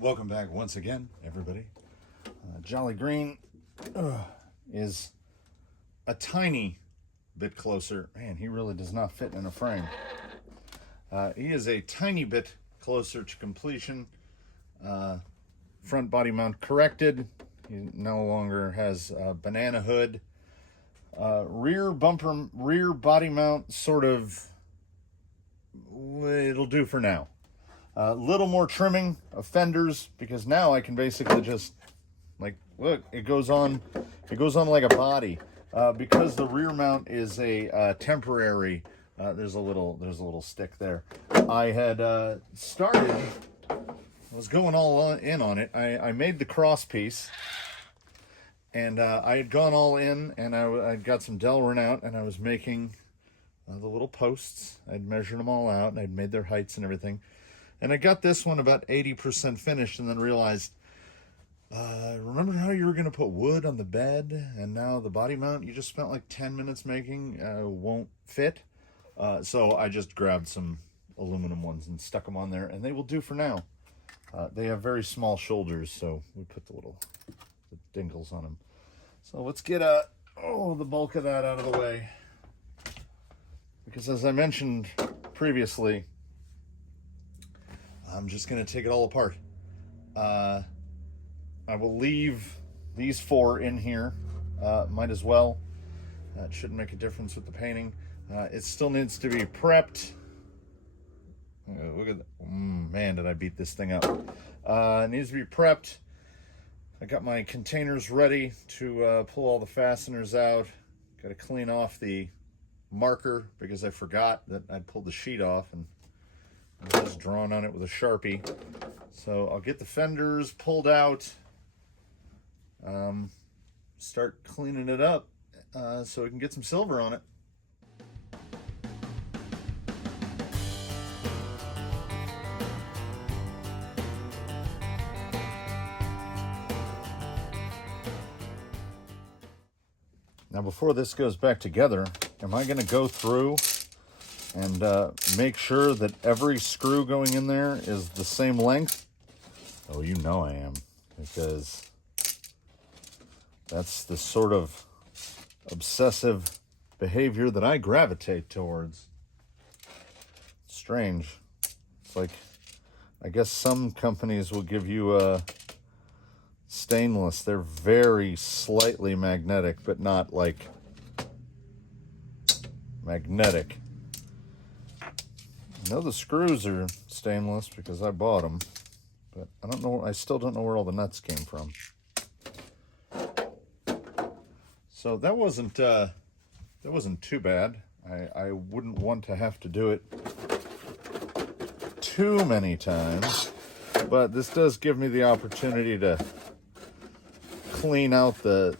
Welcome back once again, everybody. Jolly Green is a tiny bit closer. Man, he really does not fit in a frame. He is a tiny bit closer to completion. Front body mount corrected. He no longer has a banana hood. Rear body mount sort of, it'll do for now. A little more trimming of fenders, because now I can basically just, like, look, it goes on like a body. Because the rear mount is a temporary, there's a little stick there. I had started, I was going all in on it. I made the cross piece, and I had gone all in, and I'd got some Delrin out, and I was making the little posts. I'd measured them all out, and I'd made their heights and everything. And I got this one about 80% finished, and then realized, remember how you were going to put wood on the bed, and now the body mount you just spent like 10 minutes making won't fit? So I just grabbed some aluminum ones and stuck them on there, and they will do for now. They have very small shoulders, so we put the dingles on them. So let's get the bulk of that out of the way. Because as I mentioned previously, I'm just going to take it all apart. I will leave these 4 in here. Might as well. It shouldn't make a difference with the painting. It still needs to be prepped. Look at that. Man, did I beat this thing up. It needs to be prepped. I got my containers ready to pull all the fasteners out. Got to clean off the marker because I forgot that I'd pulled the sheet off and I was drawn on it with a Sharpie. So I'll get the fenders pulled out, start cleaning it up so we can get some silver on it. Now before this goes back together, am I going to go through and make sure that every screw going in there is the same length? Oh, you know I am, because that's the sort of obsessive behavior that I gravitate towards. Strange. It's like, I guess some companies will give you stainless. They're very slightly magnetic, but not like magnetic. I know the screws are stainless because I bought them, but I don't know. I still don't know where all the nuts came from. So that wasn't too bad. I wouldn't want to have to do it too many times, but this does give me the opportunity to clean out the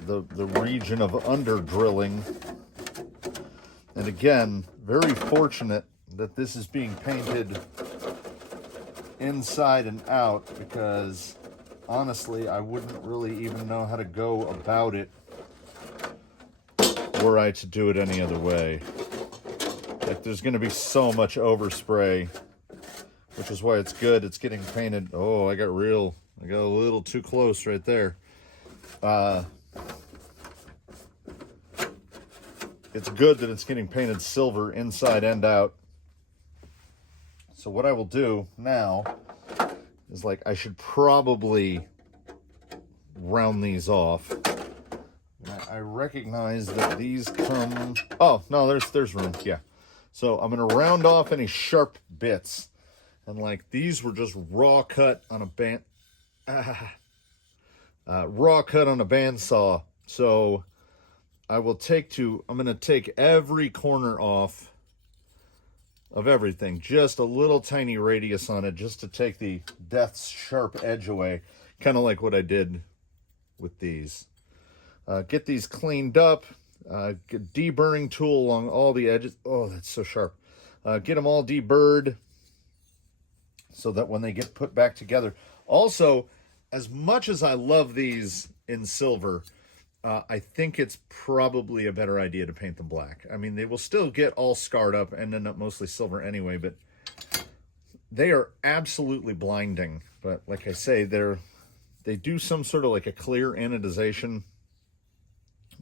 region of under drilling. And again, very fortunate that this is being painted inside and out, because honestly I wouldn't really even know how to go about it were I to do it any other way. Like, there's going to be so much overspray, which is why it's good it's getting painted. Oh, I got a little too close right there. It's good that it's getting painted silver inside and out. So what I will do now is, like, I should probably round these off. I recognize that these come... Oh, no, there's room, yeah. So I'm going to round off any sharp bits. And, like, these were just raw cut on a raw cut on a bandsaw. So I'm going to take every corner off of everything, just a little tiny radius on it, just to take the death's sharp edge away, kind of like what I did with these. Get these cleaned up, get deburring tool along all the edges. Oh, that's so sharp. Get them all deburred so that when they get put back together. Also, as much as I love these in silver, I think it's probably a better idea to paint them black. I mean, they will still get all scarred up and end up mostly silver anyway, but they are absolutely blinding. But like I say, they do some sort of like a clear anodization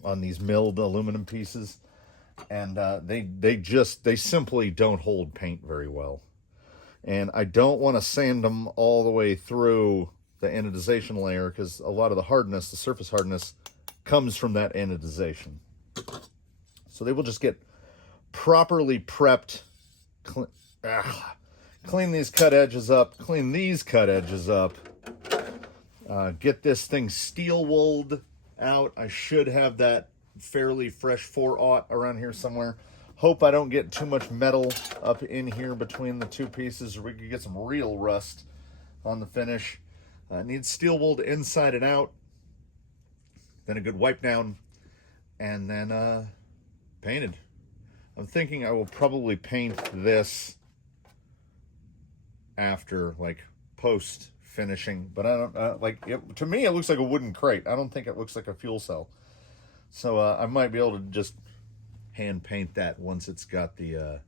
on these milled aluminum pieces, and they simply don't hold paint very well. And I don't want to sand them all the way through the anodization layer, because a lot of the hardness, the surface hardness, comes from that anodization. So they will just get properly prepped. Clean these cut edges up, clean these cut edges up, get this thing steel wooled out. I should have that fairly fresh 4/0 around here somewhere. Hope I don't get too much metal up in here between the two pieces, or we could get some real rust on the finish. Needs steel wooled inside and out, then a good wipe down, and then painted. I'm thinking I will probably paint this after, like, post finishing, but I don't like it. To me, it looks like a wooden crate. I don't think it looks like a fuel cell. So I might be able to just hand paint that once it's got the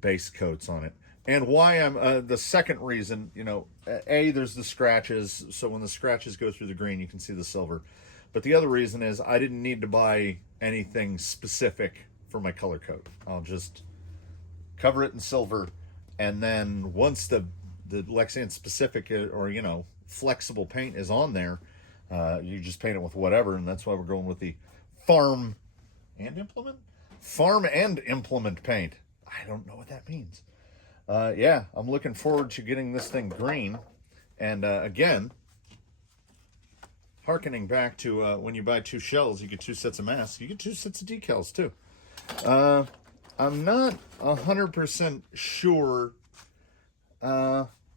base coats on it. And why I'm the second reason, you know, there's the scratches, so when the scratches go through the green, you can see the silver. But the other reason is I didn't need to buy anything specific for my color coat. I'll just cover it in silver, and then once the Lexan specific, or, you know, flexible paint is on there, you just paint it with whatever. And that's why we're going with the farm and implement paint. I don't know what that means. Yeah, I'm looking forward to getting this thing green. And again, hearkening back to when you buy 2 shells, you get 2 sets of masks. You get 2 sets of decals too. I'm not 100% sure.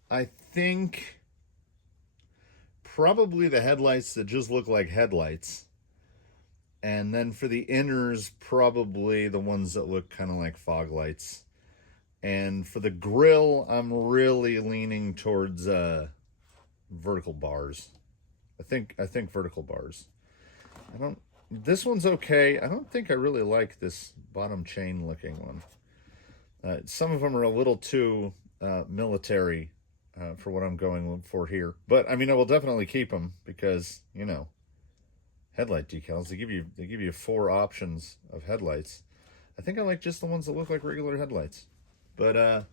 I think probably the headlights that just look like headlights. And then for the inners, probably the ones that look kind of like fog lights. And for the grill, I'm really leaning towards vertical bars. I think vertical bars. This one's okay. I don't think I really like this bottom chain looking one. Some of them are a little too military for what I'm going for here. But I mean, I will definitely keep them because, you know, headlight decals, they give you 4 options of headlights. I think I like just the ones that look like regular headlights. But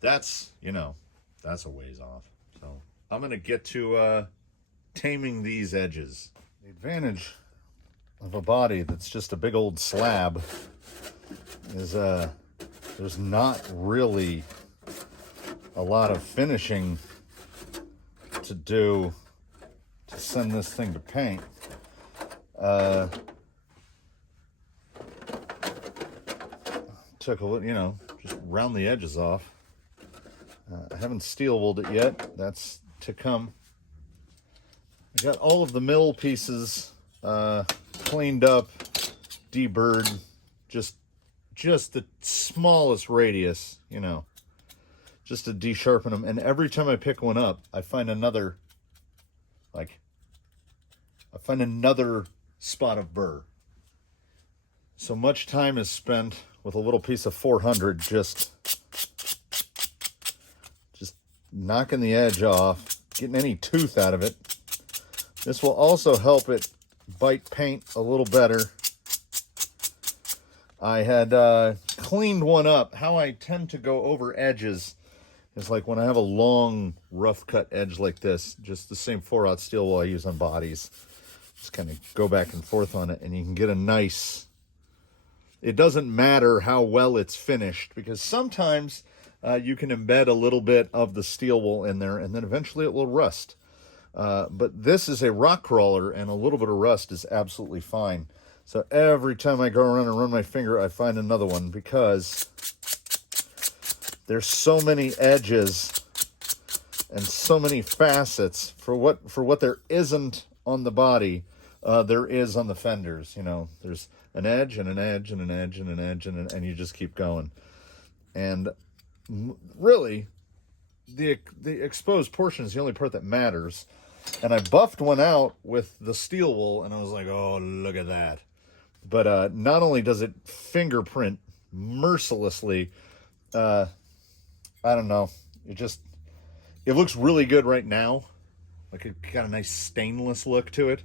that's, you know, that's a ways off. So I'm gonna get to taming these edges. The advantage of a body that's just a big old slab is there's not really a lot of finishing to do to send this thing to paint. Took a little, you know, just round the edges off. I haven't steel wooled it yet. That's to come. I got all of the mill pieces cleaned up, deburred, just the smallest radius, you know, just to de-sharpen them. And every time I pick one up, I find another, spot of burr. So much time is spent with a little piece of 400 just knocking the edge off, getting any tooth out of it. This will also help it bite paint a little better. I had cleaned one up. How I tend to go over edges is like when I have a long, rough cut edge like this, just the same 4/0 steel wool I use on bodies. Just kind of go back and forth on it, and you can get a nice... It doesn't matter how well it's finished, because sometimes you can embed a little bit of the steel wool in there, and then eventually it will rust. But this is a rock crawler, and a little bit of rust is absolutely fine. So every time I go around and run my finger, I find another one, because there's so many edges and so many facets for what there isn't on the body. There is on the fenders. You know, there's an edge and an edge and an edge and an edge, and you just keep going. And really, the exposed portion is the only part that matters. And I buffed one out with the steel wool, and I was like, oh, look at that. But not only does it fingerprint mercilessly, I don't know. It looks really good right now. Like it got a nice stainless look to it,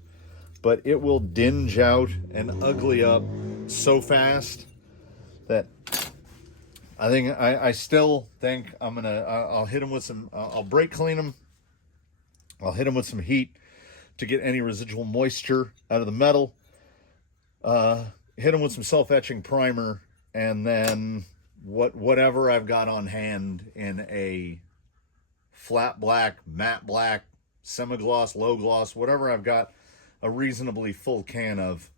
but it will dinge out and ugly up so fast that I still think I'll hit them with some, I'll brake clean them. I'll hit them with some heat to get any residual moisture out of the metal. Hit them with some self-etching primer, and then whatever I've got on hand in a flat black, matte black, semi-gloss, low gloss, whatever I've got a reasonably full can of.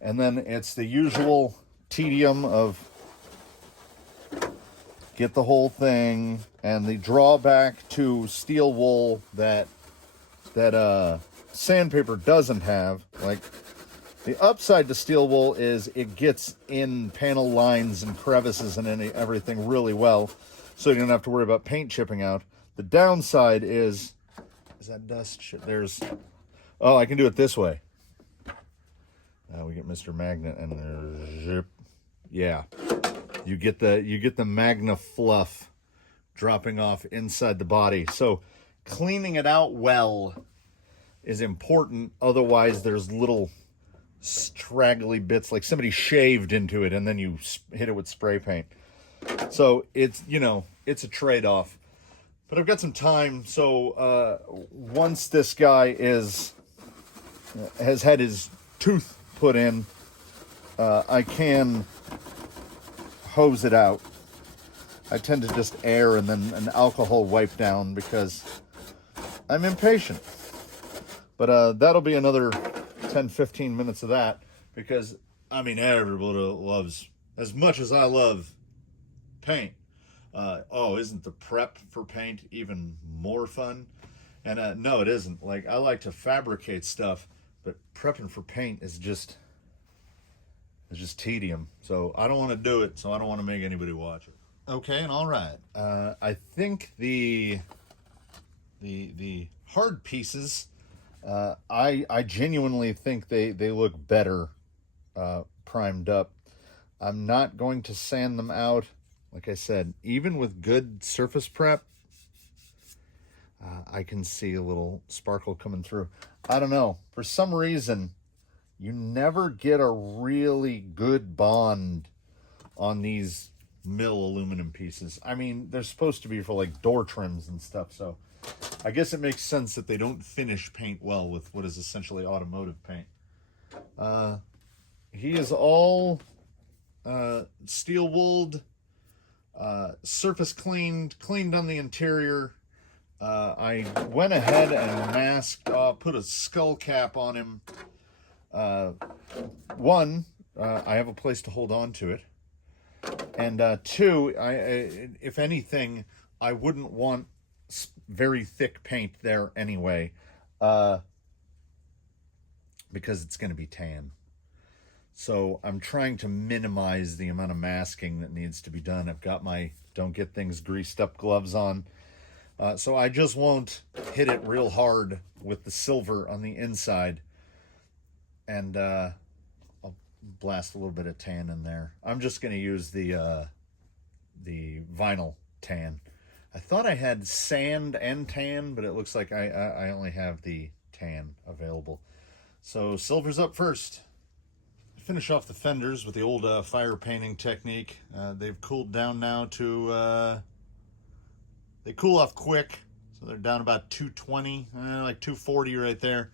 And then it's the usual tedium of get the whole thing, and the drawback to steel wool that sandpaper doesn't have. Like, the upside to steel wool is it gets in panel lines and crevices and everything really well, so you don't have to worry about paint chipping out. The downside is that dust shit. Oh, I can do it this way. We get Mr. Magnet, and there's zip. Yeah, you get the Magna fluff dropping off inside the body. So cleaning it out well is important. Otherwise, there's little straggly bits, like somebody shaved into it, and then you hit it with spray paint. So it's a trade-off. But I've got some time, so once this guy has had his tooth put in, I can hose it out. I tend to just air and then an alcohol wipe down because I'm impatient. But that'll be another 10-15 minutes of that, because I mean, everybody loves, as much as I love paint, isn't the prep for paint even more fun? And no, it isn't. Like, I like to fabricate stuff, but prepping for paint is just tedium. So I don't want to do it, so I don't want to make anybody watch it. Okay, and all right. I think the hard pieces, I genuinely think they look better primed up. I'm not going to sand them out. Like I said, even with good surface prep, I can see a little sparkle coming through. I don't know. For some reason, you never get a really good bond on these mill aluminum pieces. I mean, they're supposed to be for like door trims and stuff, so I guess it makes sense that they don't finish paint well with what is essentially automotive paint. He is all steel wooled, surface cleaned on the interior. I went ahead and masked, put a skull cap on him. One, I have a place to hold on to it. And two, if anything, I wouldn't want very thick paint there anyway, because it's going to be tan. So I'm trying to minimize the amount of masking that needs to be done. I've got my don't get things greased up gloves on. So I just won't hit it real hard with the silver on the inside. And I'll blast a little bit of tan in there. I'm just going to use the vinyl tan. I thought I had sand and tan, but it looks like I only have the tan available. So silver's up first. Finish off the fenders with the old fire painting technique. They've cooled down now to, they cool off quick, so they're down about 220, like 240 right there.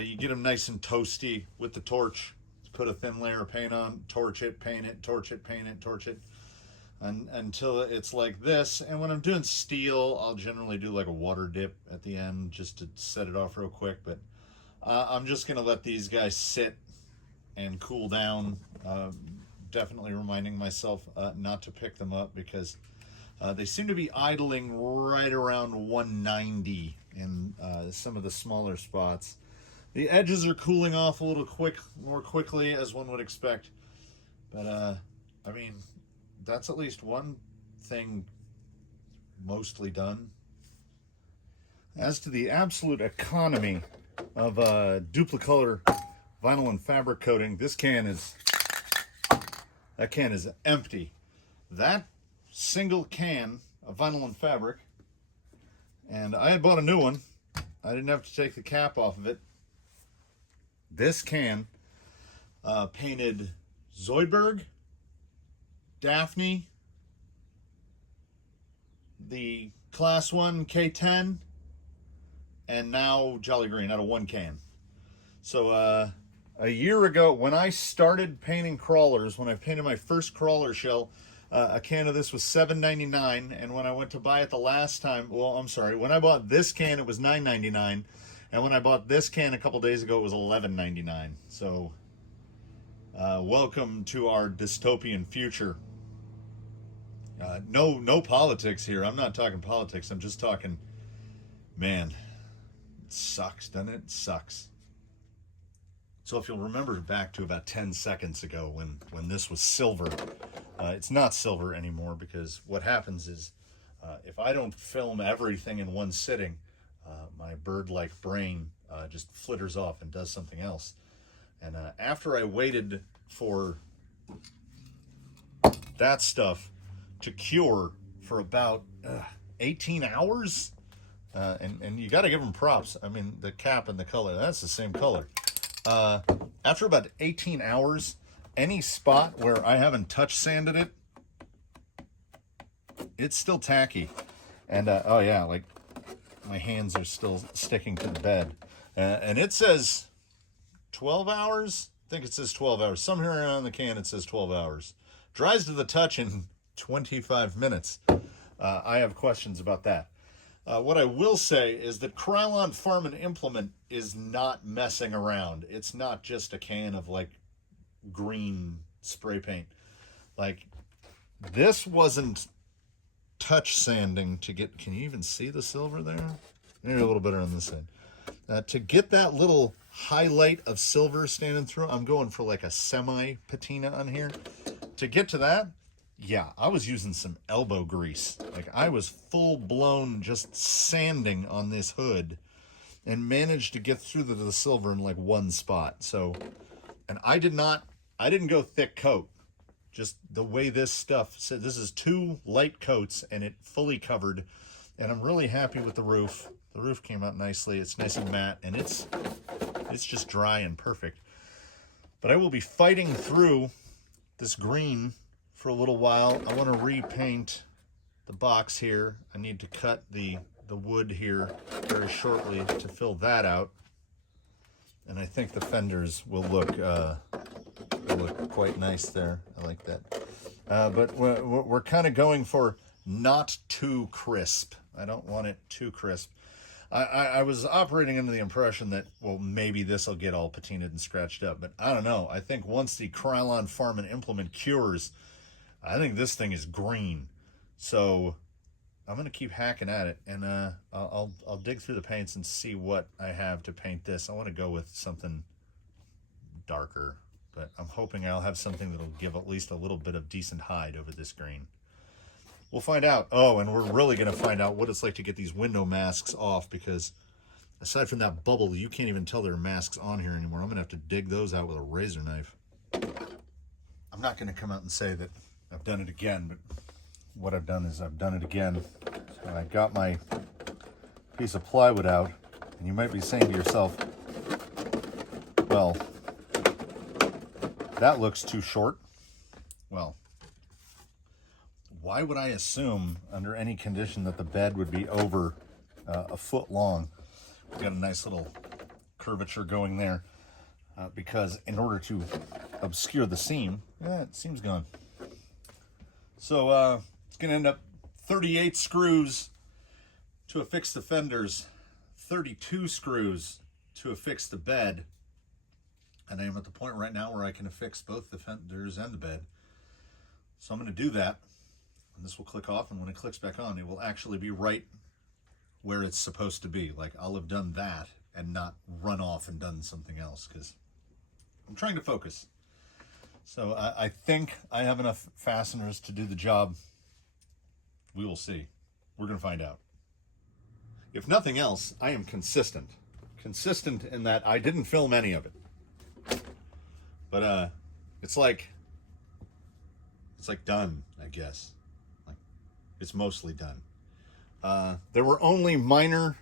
You get them nice and toasty with the torch. Put a thin layer of paint on, torch it, paint it, torch it, paint it, torch it, until it's like this. And when I'm doing steel, I'll generally do like a water dip at the end just to set it off real quick. But I'm just going to let these guys sit and cool down. Definitely reminding myself not to pick them up, because they seem to be idling right around 190 in some of the smaller spots. The edges are cooling off a little more quickly, as one would expect. But, I mean, that's at least one thing mostly done. As to the absolute economy of duplicolor vinyl and fabric coating, that can is empty. That single can a vinyl and fabric, and I had bought a new one. I didn't have to take the cap off of it. This can painted Zoidberg, Daphne, the Class 1 K10, and now Jolly Green out of one can. So a year ago, when I started painting crawlers, when I painted my first crawler shell, a can of this was $7.99, and when I went to buy it the last time, well, I'm sorry, when I bought this can, it was $9.99, and when I bought this can a couple days ago, it was $11.99. So, welcome to our dystopian future. No politics here. I'm not talking politics. I'm just talking, man, it sucks, doesn't it? It sucks. So if you'll remember back to about 10 seconds ago when this was silver, it's not silver anymore, because what happens is if I don't film everything in one sitting, my bird-like brain just flitters off and does something else. And after I waited for that stuff to cure for about 18 hours, and you got to give them props. I mean, the cap and the color, that's the same color. After about 18 hours, any spot where I haven't touch sanded it, it's still tacky. And oh yeah, like my hands are still sticking to the bed. And it says 12 hours. I think it says 12 hours. Somewhere around the can it says 12 hours. Dries to the touch in 25 minutes. I have questions about that. What I will say is that Krylon Farm and Implement is not messing around. It's not just a can of like green spray paint. Like, this wasn't touch sanding to get, can you even see the silver there? Maybe a little better on this side. To get that little highlight of silver standing through, I'm going for like a semi patina on here. To get to that, yeah, I was using some elbow grease. Like, I was full-blown just sanding on this hood and managed to get through the silver in like one spot. So, and I didn't go thick coat. Just the way this stuff, so this is 2 light coats and it fully covered. And I'm really happy with the roof. The roof came out nicely. It's nice and matte, and it's just dry and perfect. But I will be fighting through this green for a little while. I want to repaint the box here. I need to cut the wood here very shortly to fill that out. And I think the fenders will look quite nice there. I like that. But we're kind of going for not too crisp. I don't want it too crisp. I was operating under the impression that, well, maybe this will get all patinaed and scratched up, but I don't know. I think once the Krylon Farm and Implement cures, I think this thing is green. So I'm going to keep hacking at it, and I'll dig through the paints and see what I have to paint this. I want to go with something darker, but I'm hoping I'll have something that'll give at least a little bit of decent hide over this green. We'll find out. Oh, and we're really going to find out what it's like to get these window masks off, because aside from that bubble, you can't even tell there are masks on here anymore. I'm going to have to dig those out with a razor knife. I'm not going to come out and say that I've done it again, but what I've done is I've done it again. So I got my piece of plywood out, and you might be saying to yourself, well, that looks too short. Well, why would I assume under any condition that the bed would be over a foot long? We've got a nice little curvature going there because in order to obscure the seam, it seam's gone. So it's going to end up 38 screws to affix the fenders, 32 screws to affix the bed, and I am at the point right now where I can affix both the fenders and the bed. So I'm going to do that. And this will click off, and when it clicks back on, it will actually be right where it's supposed to be. Like, I'll have done that and not run off and done something else, because I'm trying to focus. So I think I have enough fasteners to do the job. We will see. We're going to find out. If nothing else, I am consistent. Consistent in that I didn't film any of it. But it's like done, I guess. it's mostly done. There were only minor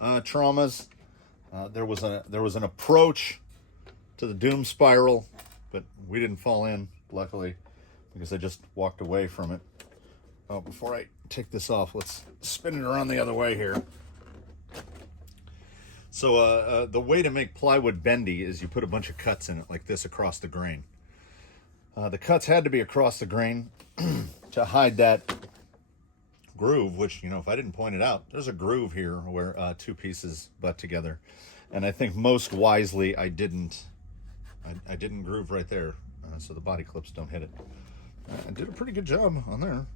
traumas. There was an approach to the doom spiral, but we didn't fall in, luckily, because I just walked away from it. Oh, before I take this off, let's spin it around the other way here. So the way to make plywood bendy is you put a bunch of cuts in it like this across the grain. The cuts had to be across the grain to hide that groove, which, you know, if I didn't point it out, there's a groove here where two pieces butt together. And I think most wisely I didn't groove right there, so the body clips don't hit it. I did a pretty good job on there,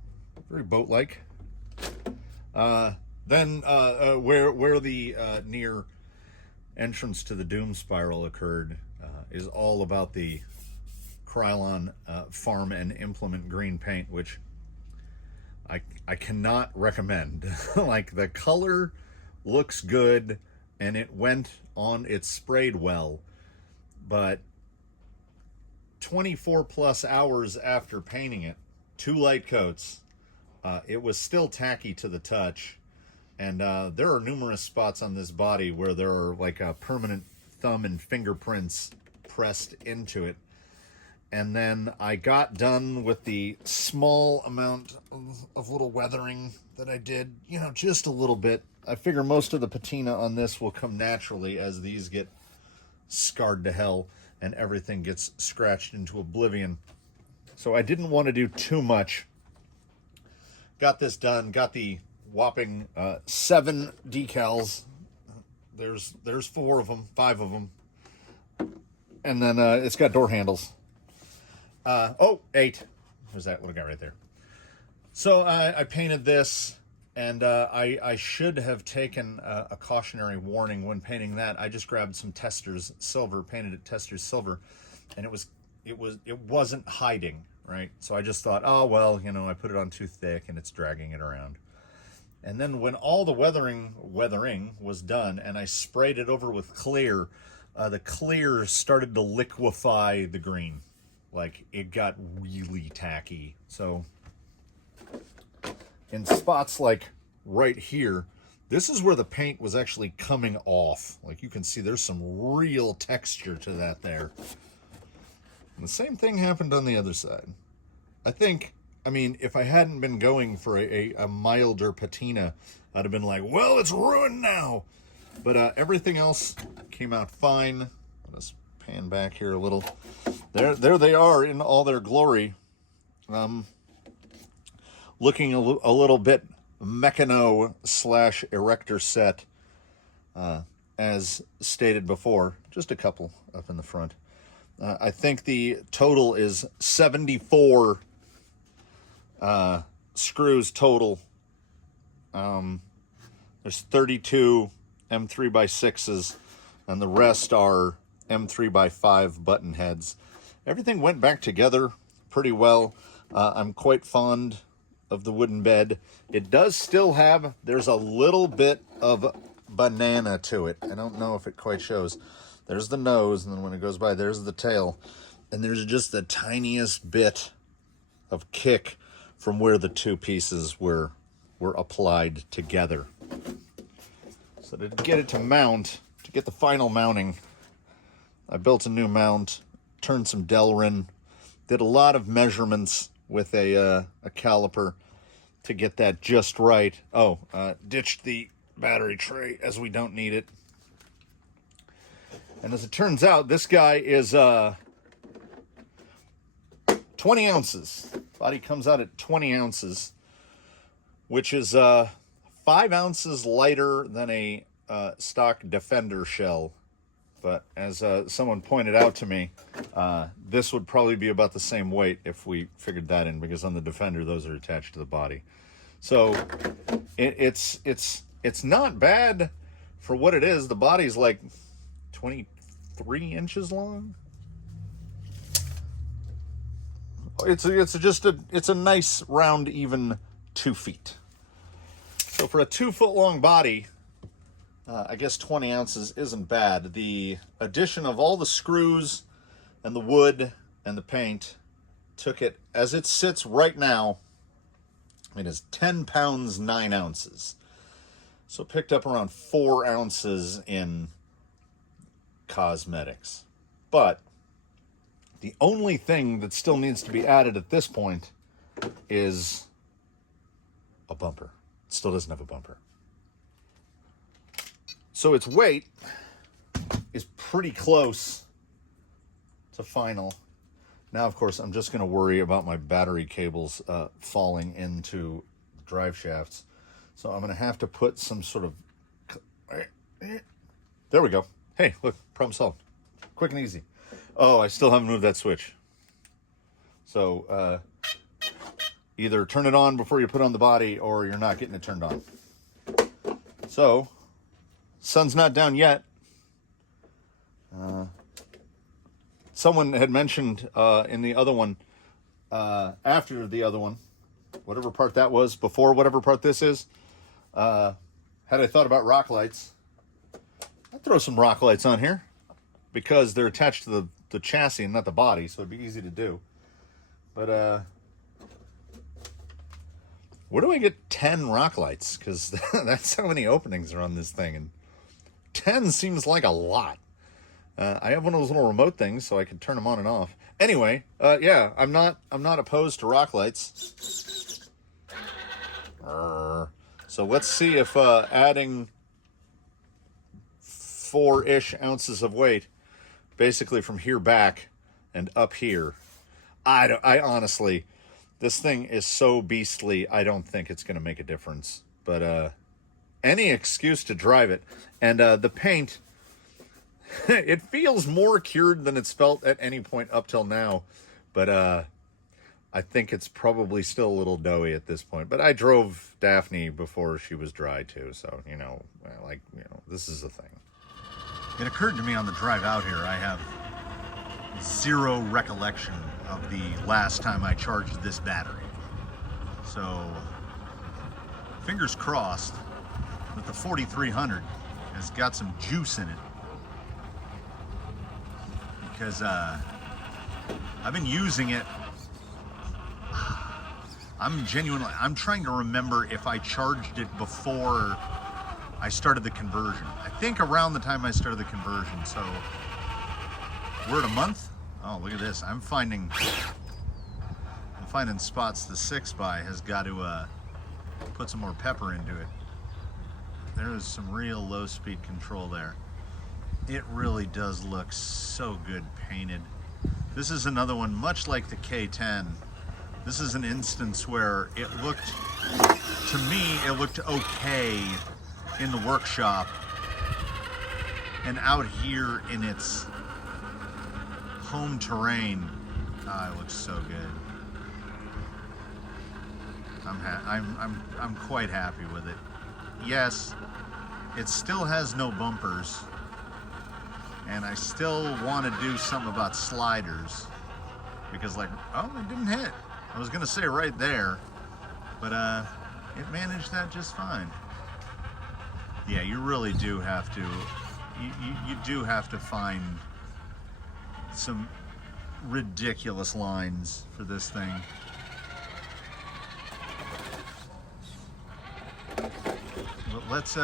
very boat-like. Then where the near entrance to the doom spiral occurred is all about the Krylon farm and implement green paint, which I cannot recommend. Like, the color looks good and it went on, it sprayed well, but 24 plus hours after painting it, 2 light coats, it was still tacky to the touch. And there are numerous spots on this body where there are like permanent thumb and fingerprints pressed into it. And then I got done with the small amount of little weathering that I did, you know, just a little bit. I figure most of the patina on this will come naturally as these get scarred to hell and everything gets scratched into oblivion. So I didn't want to do too much. Got this done, got the whopping 7 decals. There's 4 of them, 5 of them. And then it's got door handles. 8. Where's that? What I got right there? So I painted this, and I should have taken a cautionary warning when painting that. I just grabbed some Testors silver, painted it Testors silver, and it wasn't hiding, right? So I just thought, oh well, you know, I put it on too thick and it's dragging it around. And then when all the weathering was done and I sprayed it over with clear, the clear started to liquefy the green. Like, it got really tacky. So in spots like right here, this is where the paint was actually coming off. Like, you can see there's some real texture to that there. And the same thing happened on the other side. I mean, if I hadn't been going for a milder patina, I'd have been like, well, it's ruined now. But everything else came out fine. Let's pan back here a little. There they are in all their glory. Looking a little bit mechano/erector set, as stated before. Just a couple up in the front. I think the total is 74 screws total. There's 32 M3x6s, and the rest are M3x5 button heads. Everything went back together pretty well. I'm quite fond of the wooden bed. It does still have, there's a little bit of banana to it. I don't know if it quite shows. There's the nose, and then when it goes by, there's the tail. And there's just the tiniest bit of kick from where the two pieces were applied together. So to get it to mount, to get the final mounting, I built a new mount, turned some Delrin, did a lot of measurements with a caliper to get that just right. Ditched the battery tray as we don't need it. And as it turns out, this guy is 20 ounces. Body comes out at 20 ounces, which is 5 ounces lighter than a stock Defender shell. But as someone pointed out to me, this would probably be about the same weight if we figured that in, because on the Defender, those are attached to the body. So it's not bad for what it is. The body's like 23 inches long. It's a nice round, even 2 feet. So for a 2 foot long body, I guess 20 ounces isn't bad. The addition of all the screws and the wood and the paint took it, as it sits right now, It is 10 pounds, 9 ounces. So it picked up around 4 ounces in cosmetics. But the only thing that still needs to be added at this point is a bumper. It still doesn't have a bumper. So its weight is pretty close to final. Now, of course, I'm just going to worry about my battery cables falling into drive shafts. So I'm going to have to put some sort of... There we go. Hey, look, problem solved. Quick and easy. Oh, I still haven't moved that switch. So either turn it on before you put on the body, or you're not getting it turned on. So, sun's not down yet. Someone had mentioned in the other one, after the other one, whatever part that was, before whatever part this is, had I thought about rock lights, I'd throw some rock lights on here because they're attached to the chassis and not the body, so it'd be easy to do. But where do I get 10 rock lights? Because that's how many openings are on this thing, and 10 seems like a lot. I have one of those little remote things, so I can turn them on and off. Anyway, yeah, I'm not opposed to rock lights. So let's see if adding 4-ish ounces of weight, basically from here back and up here. I honestly, this thing is so beastly, I don't think it's going to make a difference. But any excuse to drive it. And the paint, it feels more cured than it's felt at any point up till now. But I think it's probably still a little doughy at this point. But I drove Daphne before she was dry too. So, this is the thing. It occurred to me on the drive out here, I have zero recollection of the last time I charged this battery. So, fingers crossed that the 4300 has got some juice in it. Because I've been using it. I'm trying to remember if I charged it before I started the conversion. I think around the time I started the conversion, so we're at a month. Oh, look at this. I'm finding spots the 6x has got to put some more pepper into it. There is some real low speed control there. It really does look so good painted. This is another one, much like the K10. This is an instance where it looked, to me, it looked okay in the workshop, and out here in its home terrain, it looks so good. I'm quite happy with it. Yes, it still has no bumpers, and I still want to do something about sliders, because it didn't hit. I was gonna say right there, but it managed that just fine. Yeah, you really do have to, you do have to find some ridiculous lines for this thing. But let's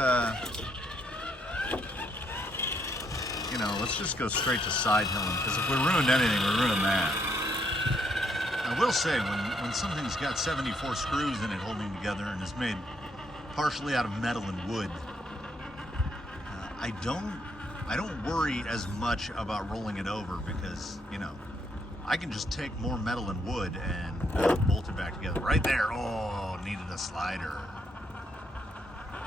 let's just go straight to side hilling, because if we ruined anything, we ruined that. I will say, when something's got 74 screws in it holding together and is made partially out of metal and wood, I don't worry as much about rolling it over, because I can just take more metal and wood and bolt it back together. Right there. Oh, needed a slider.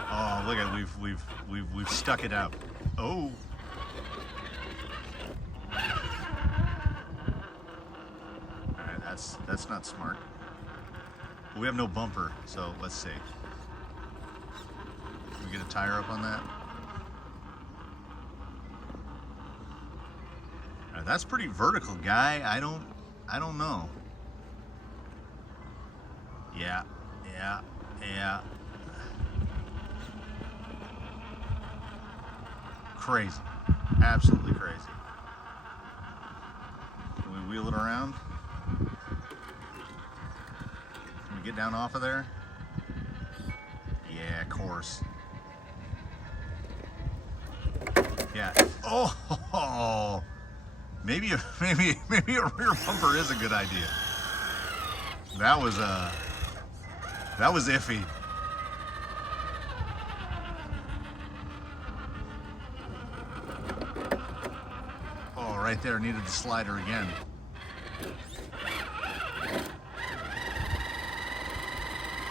Oh, look at we've stuck it out. Oh. Alright, that's not smart. But we have no bumper, so let's see. Can we get a tire up on that? Alright, that's pretty vertical, guy. I don't know. Yeah. Crazy. Absolutely crazy. Can we wheel it around? Can we get down off of there? Yeah, of course. Yeah. Oh, maybe a rear bumper is a good idea. That was iffy. Oh, right there, needed the slider again.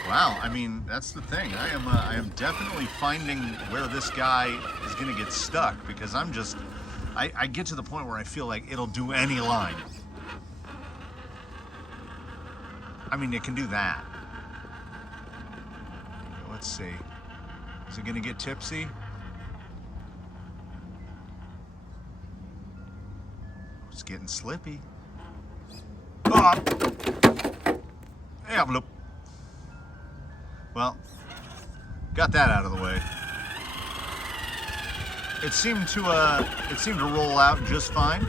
Wow, I mean, that's the thing. I am definitely finding where this guy is gonna get stuck, because I get to the point where I feel like it'll do any line. I mean, it can do that. Let's see. Is it gonna get tipsy? It's getting slippy. Oh! Yeah, bloop. Well, got that out of the way. It seemed to roll out just fine.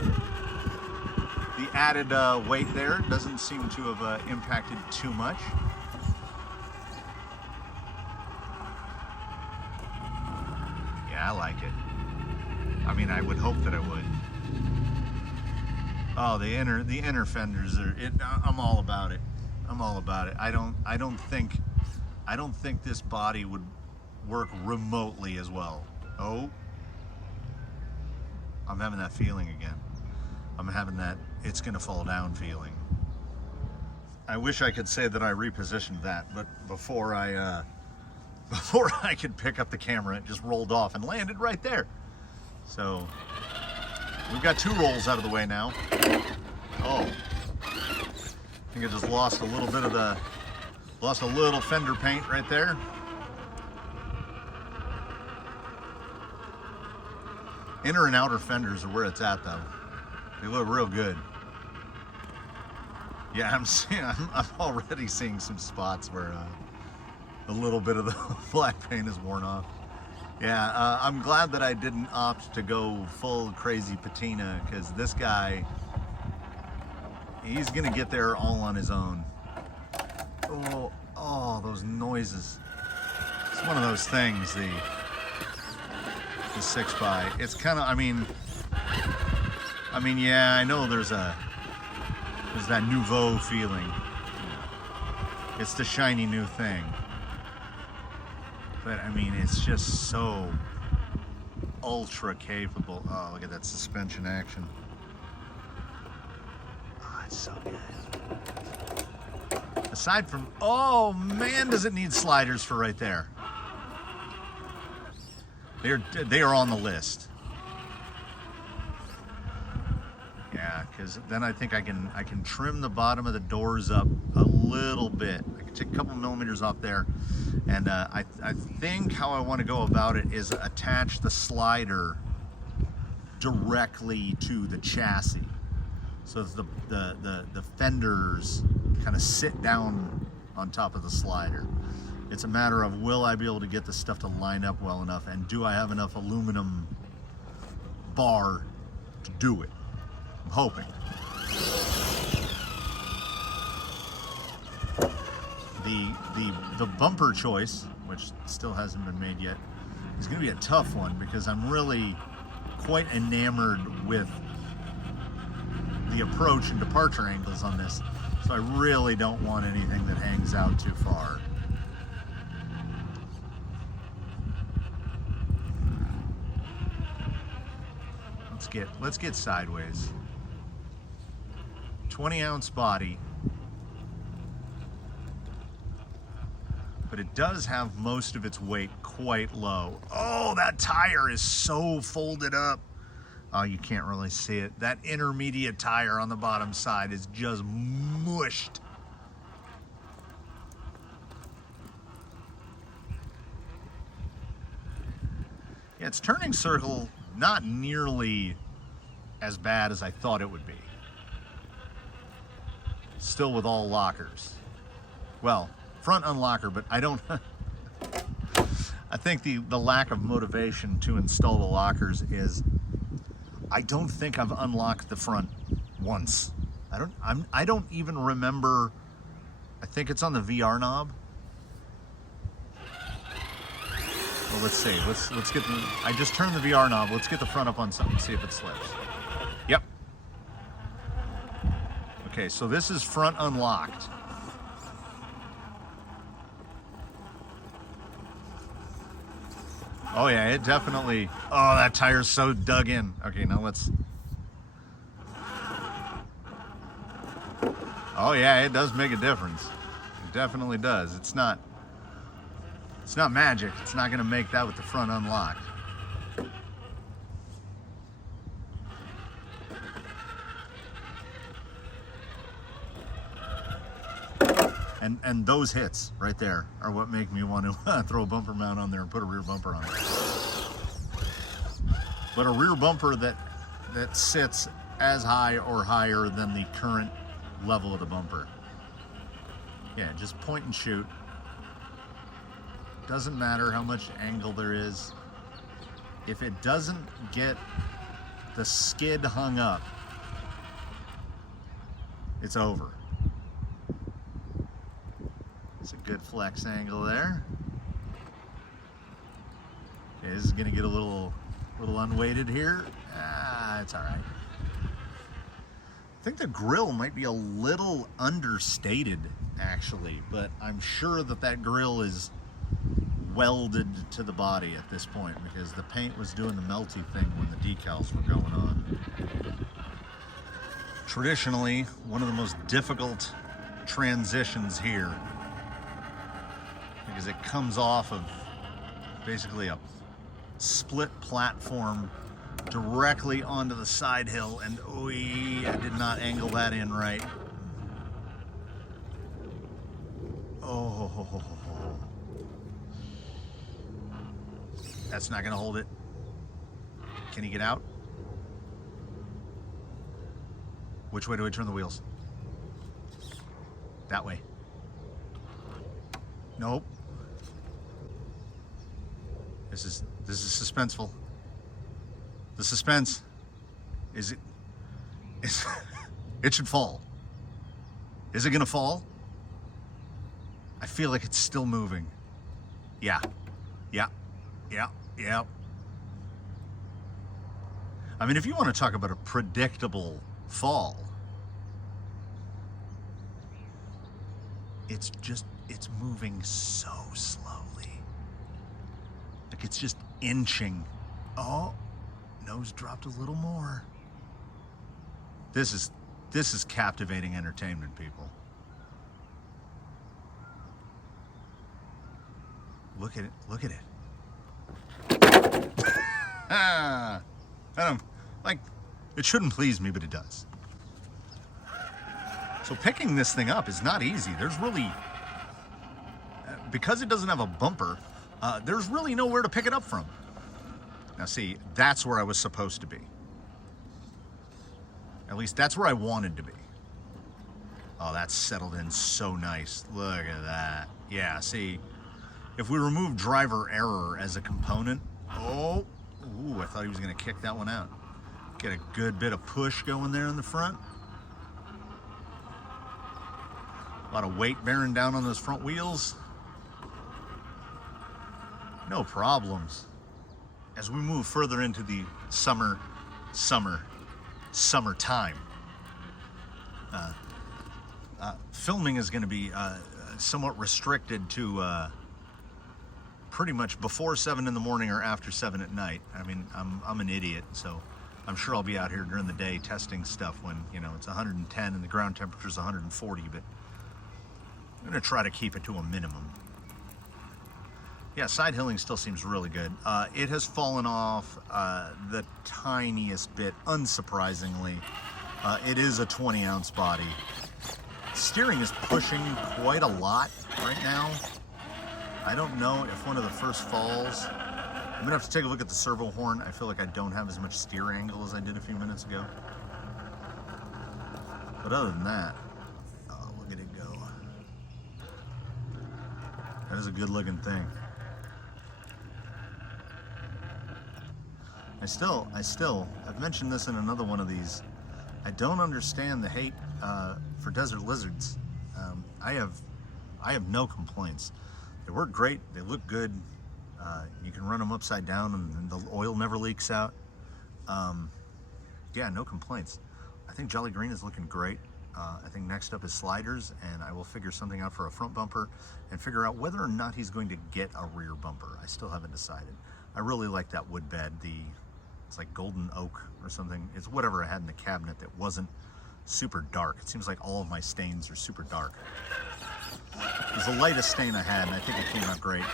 The added weight there doesn't seem to have impacted too much. Yeah, I like it. I mean, I would hope that I would. Oh, the inner fenders are. I'm all about it. I'm all about it. I don't think this body would work remotely as well. Oh, I'm having that feeling again. I'm having that it's gonna fall down feeling. I wish I could say that I repositioned that, but before I could pick up the camera, it just rolled off and landed right there. So we've got 2 rolls out of the way now. Oh, I think I just lost a little bit of lost a little fender paint right there. Inner and outer fenders are where it's at, though. They look real good. Yeah, I'm already seeing some spots where a little bit of the black paint is worn off. Yeah, I'm glad that I didn't opt to go full crazy patina, because this guy, he's gonna get there all on his own. Oh, those noises. It's one of those things, the 6x. It's kind of, I mean, yeah, I know there's that nouveau feeling. It's the shiny new thing. But I mean, it's just so ultra capable. Oh, look at that suspension action. Oh, it's so good. Aside from, oh man, does it need sliders for right there? They are on the list. Yeah, because then I think I can trim the bottom of the doors up a little bit. I can take a couple millimeters off there, and I think how I want to go about it is attach the slider directly to the chassis, so the fenders kind of sit down on top of the slider. It's a matter of, will I be able to get the stuff to line up well enough, and do I have enough aluminum bar to do it? I'm hoping. The bumper choice, which still hasn't been made yet, is going to be a tough one, because I'm really quite enamored with the approach and departure angles on this. So I really don't want anything that hangs out too far. Let's get sideways. 20-ounce body, but it does have most of its weight quite low. Oh, that tire is so folded up. Oh, you can't really see it. That intermediate tire on the bottom side is just mushed. Yeah, its turning circle, not nearly as bad as I thought it would be. Still with all lockers. Well, front unlocker, but I don't... I think the lack of motivation to install the lockers is, I don't think I've unlocked the front once. I don't even remember. I think it's on the VR knob. Well, let's see. Let's get the. I just turned the VR knob. Let's get the front up on something. See if it slips. Yep. Okay, so this is front unlocked. Oh yeah, it definitely. Oh, that tire's so dug in. Okay, now let's. Oh yeah, it does make a difference. It definitely does. It's not magic. It's not going to make that with the front unlocked. And those hits right there are what make me want to throw a bumper mount on there and put a rear bumper on it. But a rear bumper that sits as high or higher than the current level of the bumper. Yeah, just point and shoot. Doesn't matter how much angle there is. If it doesn't get the skid hung up, it's over. It's a good flex angle there. Okay, this is gonna get a little unweighted here. It's all right. I think the grill might be a little understated, actually, but I'm sure that grill is welded to the body at this point because the paint was doing the melty thing when the decals were going on. Traditionally, one of the most difficult transitions here because it comes off of basically a split platform directly onto the side hill, and I did not angle that in right. Oh, that's not gonna hold it. Can he get out? Which way do I turn the wheels? That way. Nope. This is suspenseful. The suspense is it should fall. Is it gonna fall? I feel like it's still moving. Yeah. I mean, if you want to talk about a predictable fall, it's moving so slowly. Like it's just inching. Oh, nose dropped a little more. This is captivating entertainment, people. Look at it. Look at it. I don't like it shouldn't please me, but it does. So picking this thing up is not easy. There's really because it doesn't have a bumper, there's really nowhere to pick it up from. Now see, that's where I was supposed to be. At least that's where I wanted to be. Oh, that's settled in so nice. Look at that. Yeah, see, if we remove driver error as a component, I thought he was gonna kick that one out. Get a good bit of push going there in the front. A lot of weight bearing down on those front wheels. No problems. As we move further into the summertime, filming is going to be somewhat restricted to pretty much before 7 in the morning or after 7 at night. I mean, I'm an idiot, so I'm sure I'll be out here during the day testing stuff when, you know, it's 110 and the ground temperature is 140, but I'm going to try to keep it to a minimum. Yeah, side hilling still seems really good. It has fallen off the tiniest bit, unsurprisingly. It is a 20-ounce body. Steering is pushing quite a lot right now. I don't know if one of the first falls, I'm gonna have to take a look at the servo horn. I feel like I don't have as much steer angle as I did a few minutes ago. But other than that, oh, look at it go. That is a good looking thing. I've mentioned this in another one of these. I don't understand the hate for desert lizards. I have no complaints. They work great, they look good. You can run them upside down and the oil never leaks out. Yeah, no complaints. I think Jolly Green is looking great. I think next up is sliders, and I will figure something out for a front bumper and figure out whether or not he's going to get a rear bumper. I still haven't decided. I really like that wood bed. It's like golden oak or something. It's whatever I had in the cabinet that wasn't super dark. It seems like all of my stains are super dark. It was the lightest stain I had, and I think it came out great.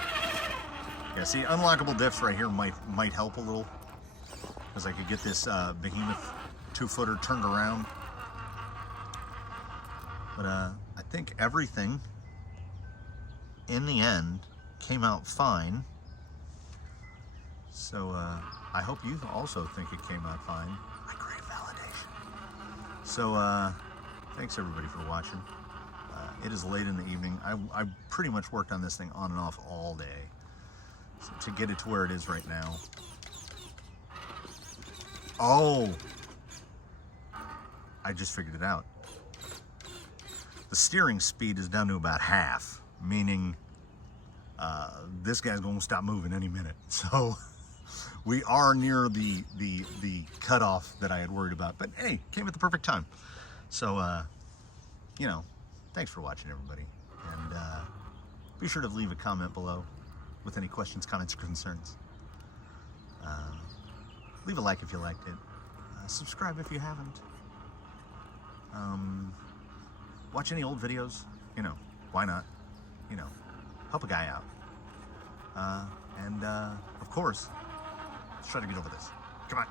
Yeah, see, unlockable diffs right here might help a little, because I could get this behemoth 2-footer turned around. But I think everything, in the end, came out fine. So I hope you also think it came out fine. I crave validation. So thanks everybody for watching. It is late in the evening. I pretty much worked on this thing on and off all day to get it to where it is right now. Oh, I just figured it out. The steering speed is down to about half, meaning this guy's going to stop moving any minute. So we are near the cutoff that I had worried about. But hey, came at the perfect time. So, you know, thanks for watching, everybody. And be sure to leave a comment below with any questions, comments, or concerns. Leave a like if you liked it. Subscribe if you haven't. Watch any old videos, you know, why not? You know, help a guy out. And of course, let's try to get over this. Come on,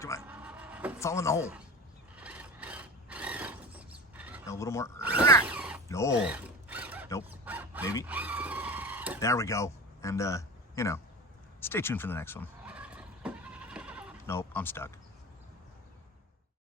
come on, fall in the hole. No, a little more. No, nope, maybe. There we go. And you know, stay tuned for the next one. Nope, I'm stuck.